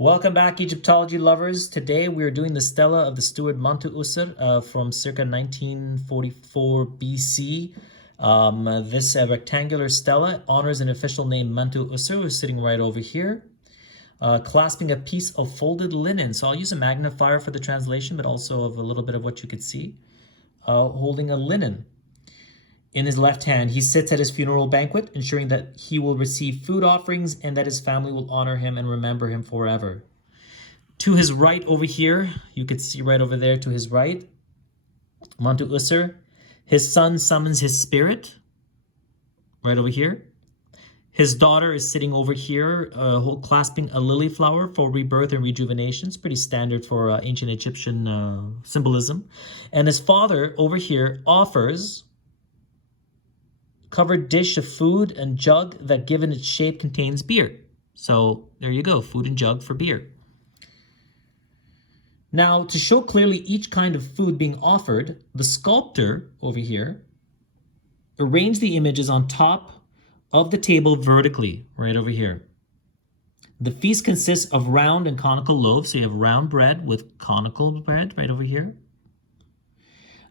Welcome back, Egyptology lovers. Today we are doing the stela of the Steward Mentuwoser from circa 1944 BC. This rectangular stela honors an official named Mentuwoser, who's sitting right over here, clasping a piece of folded linen. So I'll use a magnifier for the translation, but also of a little bit of what you could see. Holding a linen. In his left hand, he sits at his funeral banquet, ensuring that he will receive food offerings and that his family will honor him and remember him forever. To his right over here, you could see right over there to his right, Mentuwoser. His son summons his spirit, right over here. His daughter is sitting over here, clasping a lily flower for rebirth and rejuvenation. It's pretty standard for ancient Egyptian symbolism. And his father over here offers covered dish of food and jug that, given its shape, contains beer. So there you go, food and jug for beer. Now, to show clearly each kind of food being offered, the sculptor over here arranged the images on top of the table vertically, right over here. The feast consists of round and conical loaves. So you have round bread with conical bread right over here.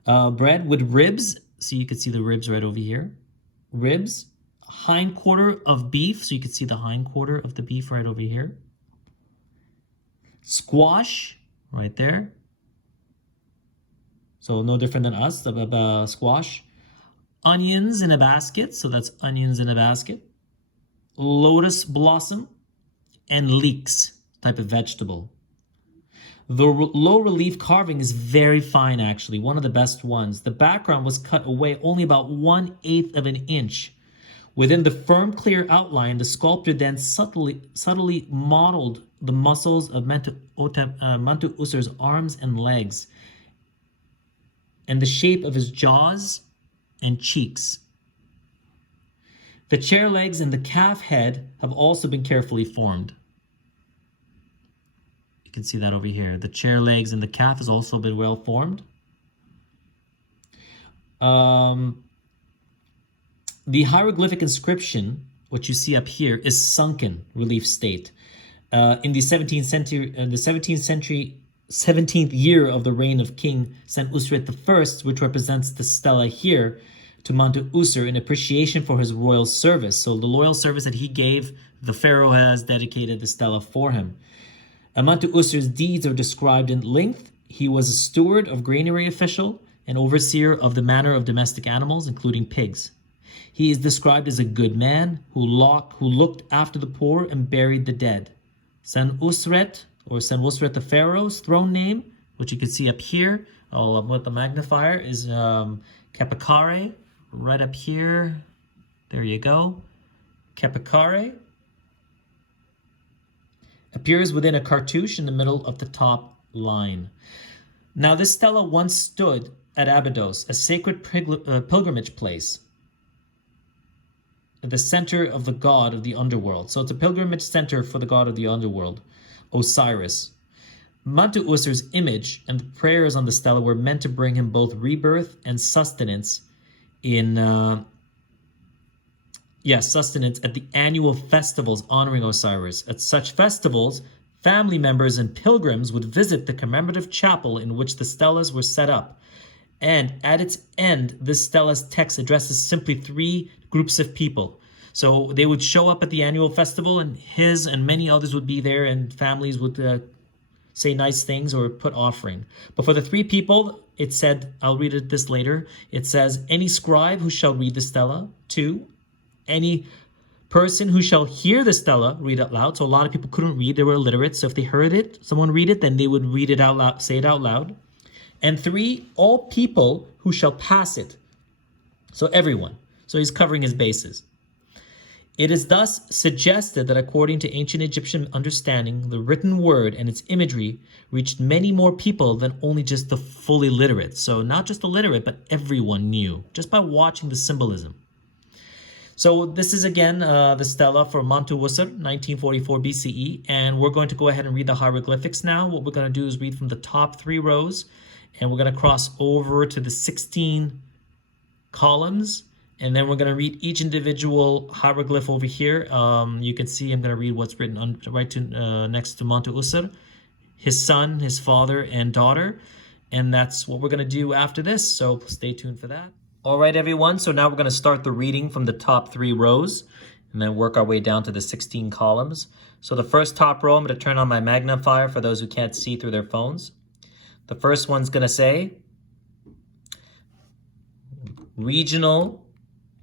Bread with ribs. So you can see the ribs right over here. Ribs, hindquarter of beef, so you can see the hindquarter of the beef right over here. Squash, right there. So no different than us, the squash. Onions in a basket, so that's onions in a basket. Lotus blossom and leeks, type of vegetable. The low relief carving is very fine, actually, one of the best ones. The background was cut away only about 1/8 of an inch. Within the firm, clear outline, the sculptor then subtly modeled the muscles of Mentuwoser's arms and legs and the shape of his jaws and cheeks. The chair legs and the calf head have also been carefully formed. You can see that over here. The chair legs and the calf has also been well formed. The hieroglyphic inscription, what you see up here, is sunken relief state. In the 17th year of the reign of King 𝓠𓈖𓍿𝓄����𓃢, which represents the stela here, to Mentuwoser in appreciation for his royal service. So the loyal service that he gave, the pharaoh has dedicated the stela for him. Mentuwoser's deeds are described in length. He was a steward of granary official and overseer of the manor of domestic animals, including pigs. He is described as a good man who looked after the poor and buried the dead. 𝓠𝓈𝓿𝓿 the pharaoh's throne name, which you can see up here with the magnifier, is 𝓏𝓠𝓿𝓿𝓿, right up here. There you go. 𝓏𝓠𝓿𝓿 appears within a cartouche in the middle of the top line. Now, this stela once stood at Abydos, a sacred pilgrimage place, at the center of the god of the underworld. So it's a pilgrimage center for the god of the underworld, Osiris. Mentuwoser's image and the prayers on the stela were meant to bring him both rebirth and sustenance sustenance at the annual festivals honoring Osiris. At such festivals, family members and pilgrims would visit the commemorative chapel in which the stelas were set up. And at its end, this stela's text addresses simply 3 groups of people. So they would show up at the annual festival, and his and many others would be there, and families would say nice things or put offering. But for the 3 people, it said, I'll read this later, it says, any scribe who shall read the stela. 2, any person who shall hear the stela read out loud. So a lot of people couldn't read, they were illiterate. So if they heard it, someone read it, then they would read it out loud, say it out loud. And 3, all people who shall pass it. So everyone. So he's covering his bases. It is thus suggested that according to ancient Egyptian understanding, the written word and its imagery reached many more people than only just the fully literate. So not just the literate, but everyone knew just by watching the symbolism. So this is again the stela for Mentuwoser, 1944 BCE, and we're going to go ahead and read the hieroglyphics now. What we're going to do is read from the top 3 rows, and we're going to cross over to the 16 columns And then we're going to read each individual hieroglyph over here. You can see I'm going to read what's written next to Mentuwoser, his son, his father, and daughter. And that's what we're going to do after this. So stay tuned for that. All right, everyone. So now we're going to start the reading from the top 3 rows and then work our way down to the 16 columns. So the first top row, I'm going to turn on my magnifier for those who can't see through their phones. The first one's going to say regional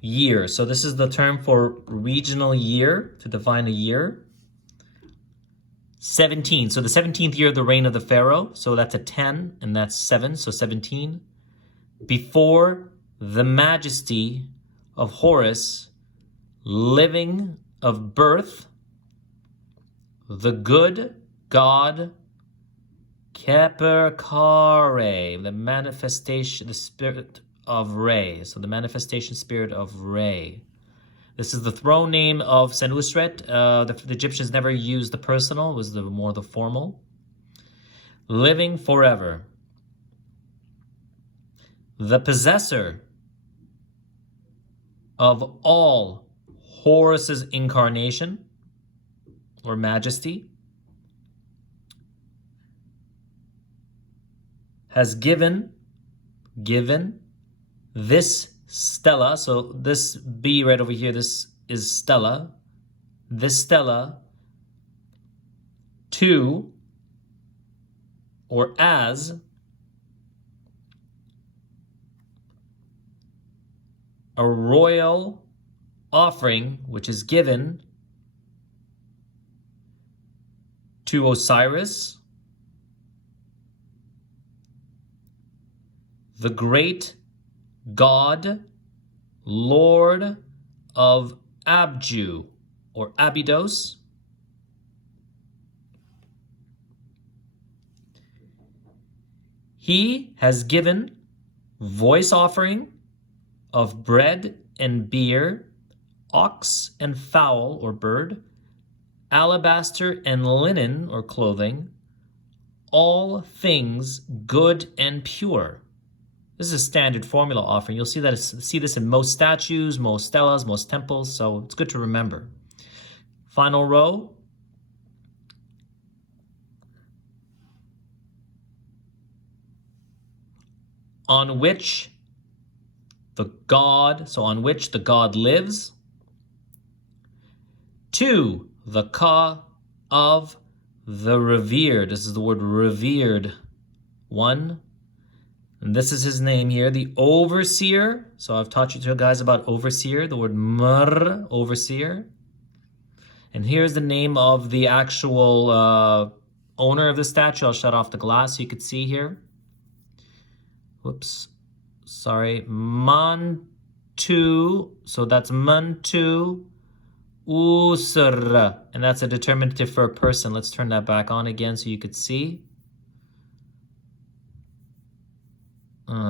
year. So this is the term for regional year, to define a year. 17. So the 17th year of the reign of the Pharaoh. So that's a 10, and that's 7, so 17. Before the majesty of Horus, living of birth, the good God, 𓏠𓈖𓍿𓅱𓄊𓋴𓋪, the manifestation, the spirit of Re. So the manifestation spirit of Re. This is the throne name of Senusret. The Egyptians never used the personal, it was more the formal. Living forever. The possessor of all Horus's incarnation or majesty has given this Stela, so this B right over here, this is Stela, this Stela to, or as, a royal offering which is given to Osiris, the great God, Lord of Abju, or Abydos, he has given voice offering of bread and beer, ox and fowl, or bird, alabaster and linen, or clothing, all things good and pure. This is a standard formula offering. You'll see this in most statues, most stelas, most temples, so it's good to remember. Final row. On which the God lives. To the Ka of the revered. This is the word revered one. And this is his name here, the overseer. So I've taught you guys about overseer, the word mr, overseer. And here's the name of the actual owner of the statue. I'll shut off the glass so you could see here. Whoops, sorry, Mentuwoser. So that's Mentuwoser, and that's a determinative for a person. Let's turn that back on again so you could see.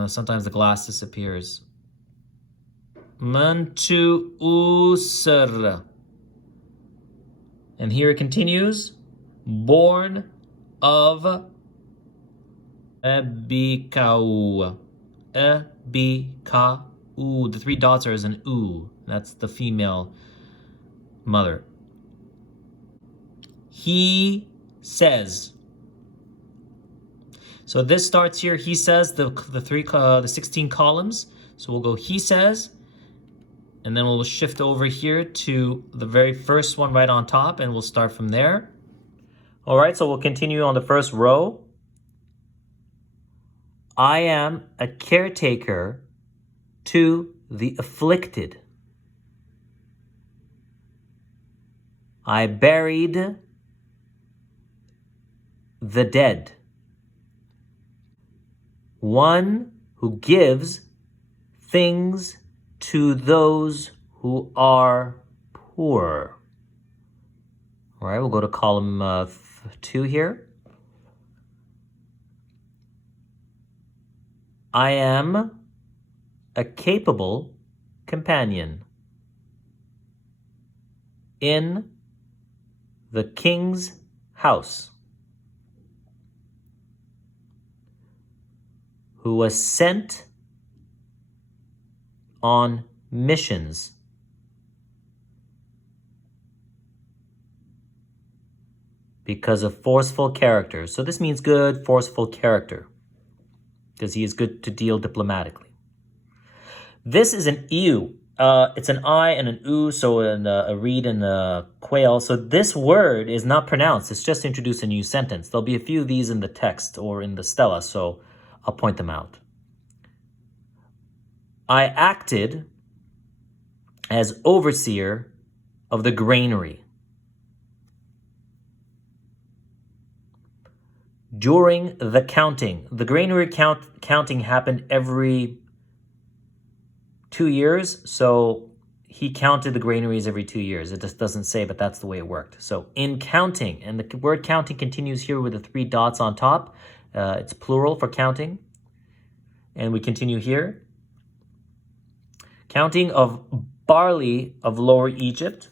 Sometimes the glass disappears. Mentuwoser. And here it continues. Born of 𝓿𝑏𝑘𝑢. 𝓿𝑏𝑘𝑢. The 3 dots are as an U. That's the female mother. He says. So this starts here. He says the 16 columns. So we'll go he says, and then we'll shift over here to the very first one right on top, and we'll start from there. All right, so we'll continue on the first row. I am a caretaker to the afflicted. I buried the dead. One who gives things to those who are poor. All right, we'll go to column 2 here. I am a capable companion in the king's house, who was sent on missions. Because of forceful character. So this means good, forceful character. Because he is good to deal diplomatically. This is an ewe. It's an I and an u, so a reed and a quail. So this word is not pronounced. It's just introduced a new sentence. There'll be a few of these in the text or in the Stela, so I'll point them out. I acted as overseer of the granary. During the counting. The granary counting happened every 2 years, so he counted the granaries every 2 years. It just doesn't say, but that's the way it worked. So in counting, and the word counting continues here with the 3 dots on top. It's plural for counting. And we continue here. Counting of barley of Lower Egypt.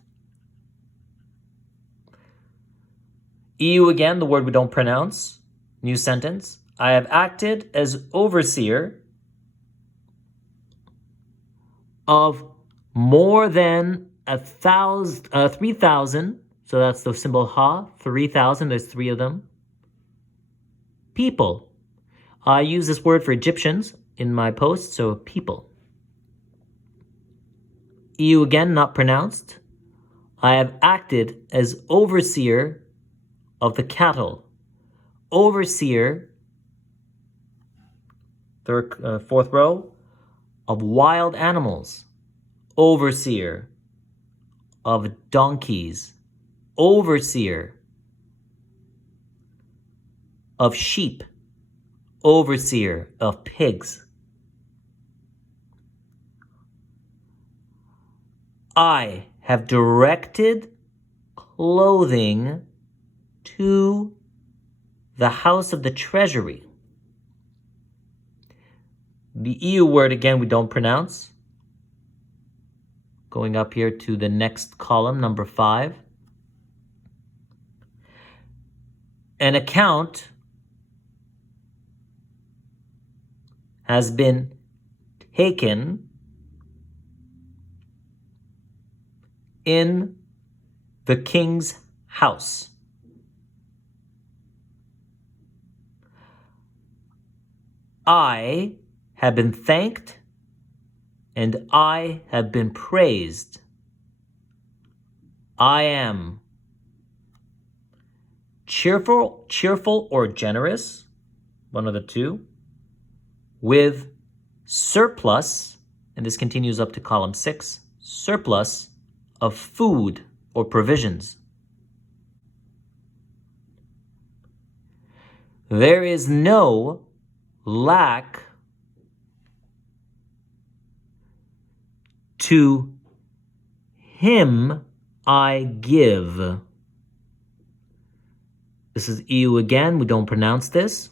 EU again, the word we don't pronounce. New sentence. I have acted as overseer of more than 3,000. So that's the symbol ha, 3,000. There's 3 of them. People. I use this word for Egyptians in my post, so people. EU again, not pronounced. I have acted as overseer of the cattle. Overseer, fourth row, of wild animals. Overseer of donkeys. Overseer of sheep. Overseer of pigs. I have directed clothing to the house of the treasury. The EU word, again, we don't pronounce. Going up here to the next column, number 5. An account has been taken in the king's house. I have been thanked and I have been praised. I am cheerful or generous, one of the two, with surplus, and this continues up to column 6, surplus of food or provisions. There is no lack to him I give. This is EU again, we don't pronounce this.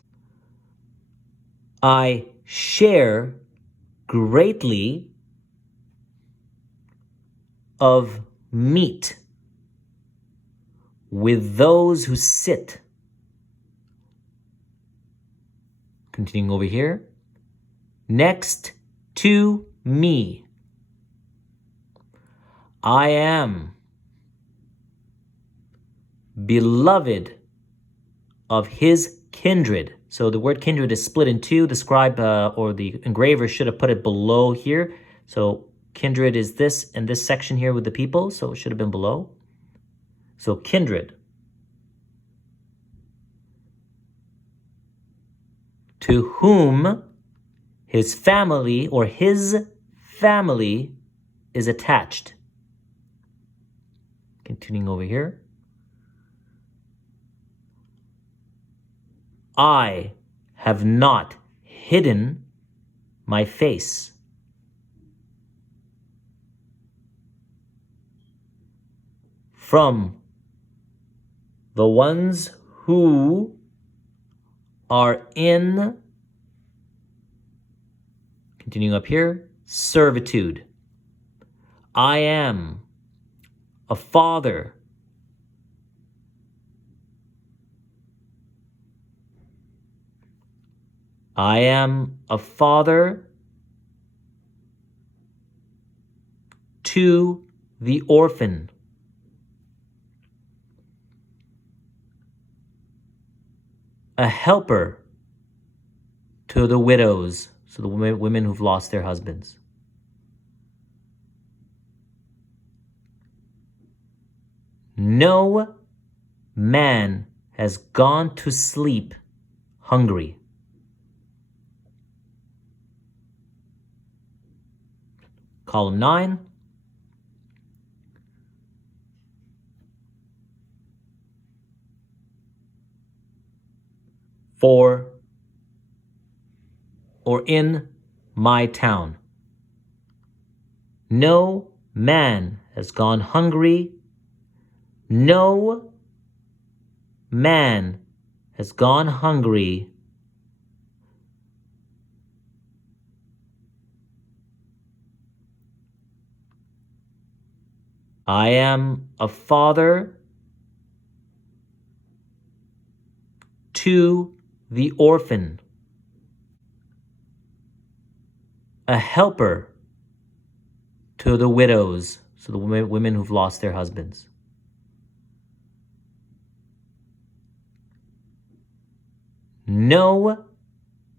I share greatly of meat with those who sit. Continuing over here. Next to me. I am beloved of his kindred. So the word kindred is split in 2. The scribe or the engraver should have put it below here. So kindred is this and this section here with the people. So it should have been below. So kindred. To whom his family or his family is attached. Continuing over here. I have not hidden my face. From the ones who are in, continuing up here, servitude. I am a father. I am a father to the orphan, a helper to the widows, so the women who've lost their husbands. No man has gone to sleep hungry. Column 9. For or in my town. No man has gone hungry. No man has gone hungry. I am a father to the orphan, a helper to the widows, so the women who've lost their husbands. No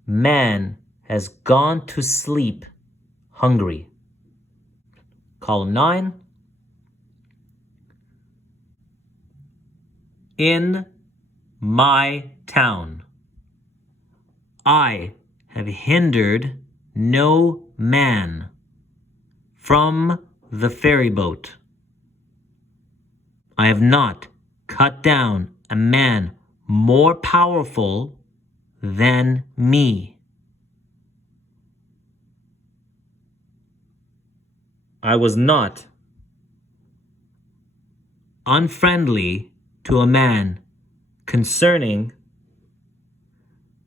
man has gone to sleep hungry. Column 9. In my town, I have hindered no man from the ferry boat. I have not cut down a man more powerful than me. I was not unfriendly to a man concerning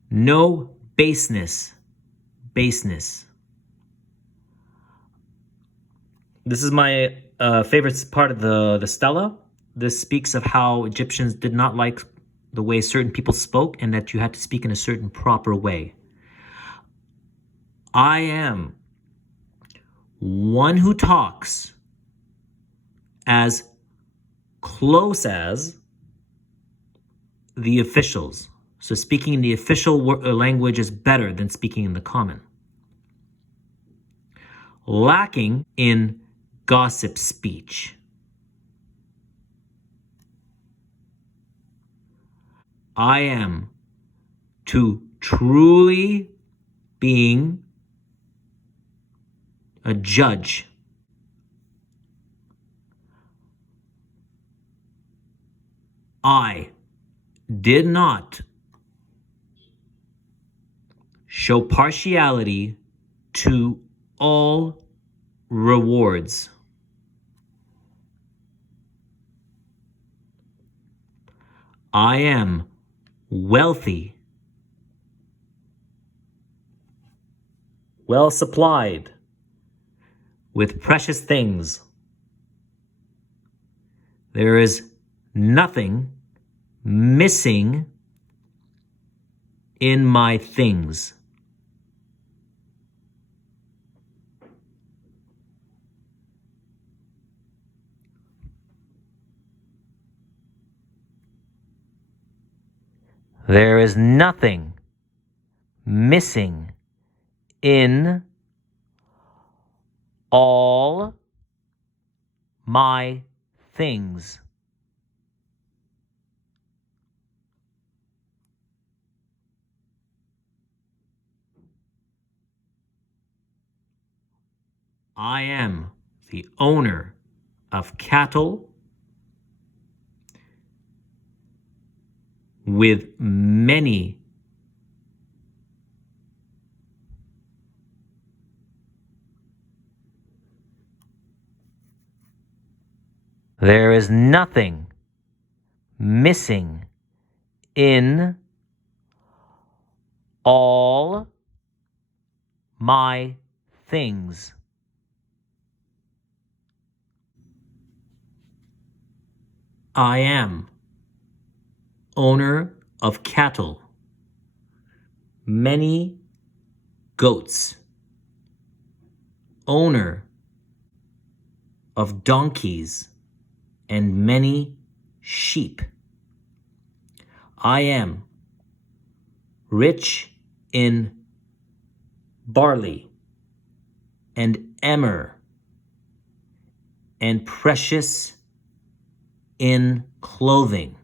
no baseness. This is my favorite part of the Stela. This speaks of how Egyptians did not like the way certain people spoke and that you had to speak in a certain proper way. I am one who talks as close as the officials. So speaking in the official language is better than speaking in the common. Lacking in gossip speech. I am to truly being a judge. I did not show partiality to all rewards. I am wealthy, well supplied with precious things. There is nothing missing in my things. There is nothing missing in all my things. I am the owner of cattle with many There is nothing missing in all my things. I am owner of cattle, many goats, owner of donkeys and many sheep. I am rich in barley and emmer and precious in clothing.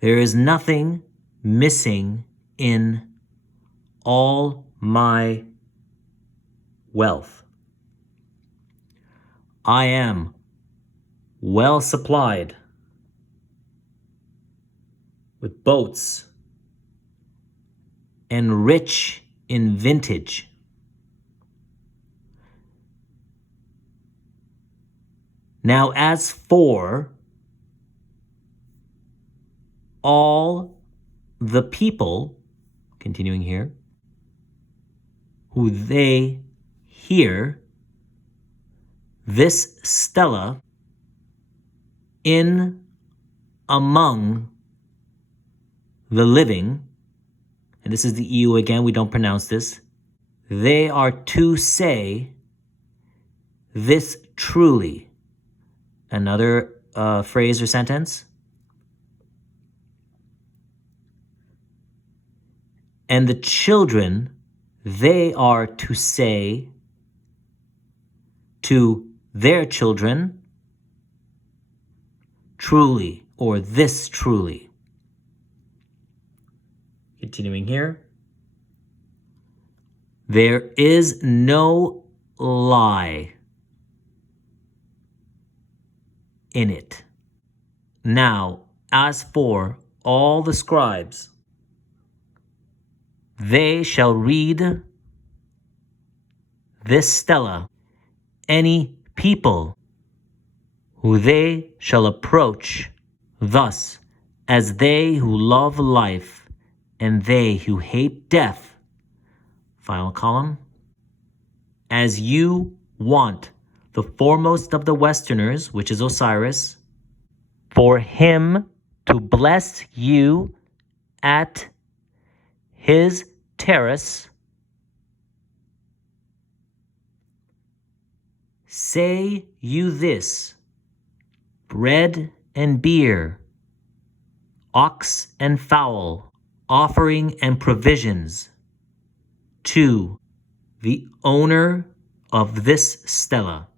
There is nothing missing in all my wealth. I am well supplied with boats and rich in vintage. Now, as for all the people, continuing here, who they hear this Stela in among the living, and this is the EU again, we don't pronounce this, they are to say this truly. Another phrase or sentence. And the children, they are to say to their children, truly, or this truly. Continuing here. There is no lie in it. Now, as for all the scribes, they shall read this Stela, any people who they shall approach, thus as they who love life and they who hate death. Final column. As you want the foremost of the Westerners, which is Osiris, for him to bless you at his terrace, say you this, bread and beer, ox and fowl, offering and provisions to the owner of this Stela.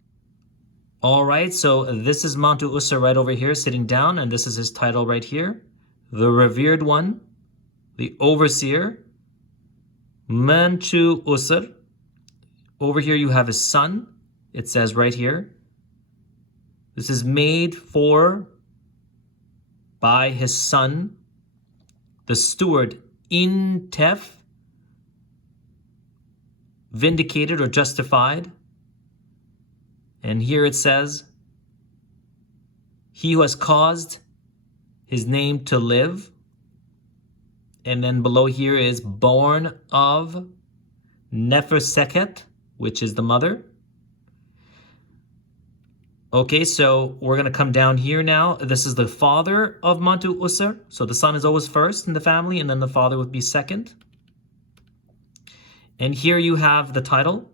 All right, so this is Mentuwoser right over here sitting down, and this is his title right here. The revered one, the overseer, Mentuwoser. Over here you have his son. It says right here. This is made for by his son, the steward 𝓠��, vindicated or justified. And here it says, he who has caused his name to live. And then below here is born of 𝓠��, which is the mother. Okay, so we're going to come down here now. This is the father of Mentuwoser. So the son is always first in the family, and then the father would be second. And here you have the title,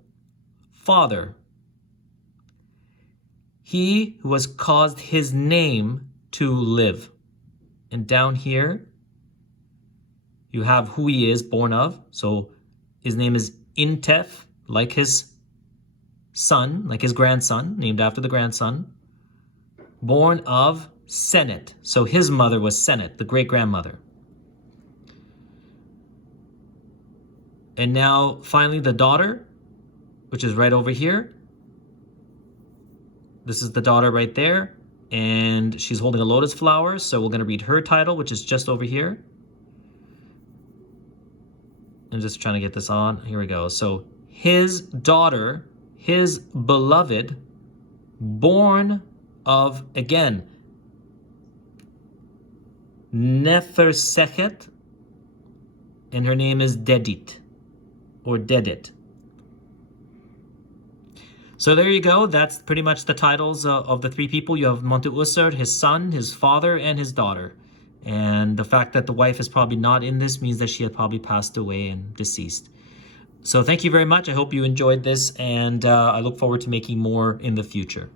Father. He who has caused his name to live. And down here, you have who he is, born of. So his name is 𝓠𝓄𝓴, like his son, like his grandson, named after the grandson. Born of 𝓠𝓄𝓿. So his mother was 𝓠𝓄𝓿, the great-grandmother. And now, finally, the daughter, which is right over here. This is the daughter right there, and she's holding a lotus flower, so we're going to read her title, which is just over here. I'm just trying to get this on. Here we go. So his daughter, his beloved, born of, again, 𝓠𝓄𝓴, and her name is Dedit, or Dedit. So there you go. That's pretty much the titles of the three people. You have Mentuwoser, his son, his father, and his daughter. And the fact that the wife is probably not in this means that she had probably passed away and deceased. So thank you very much. I hope you enjoyed this, and I look forward to making more in the future.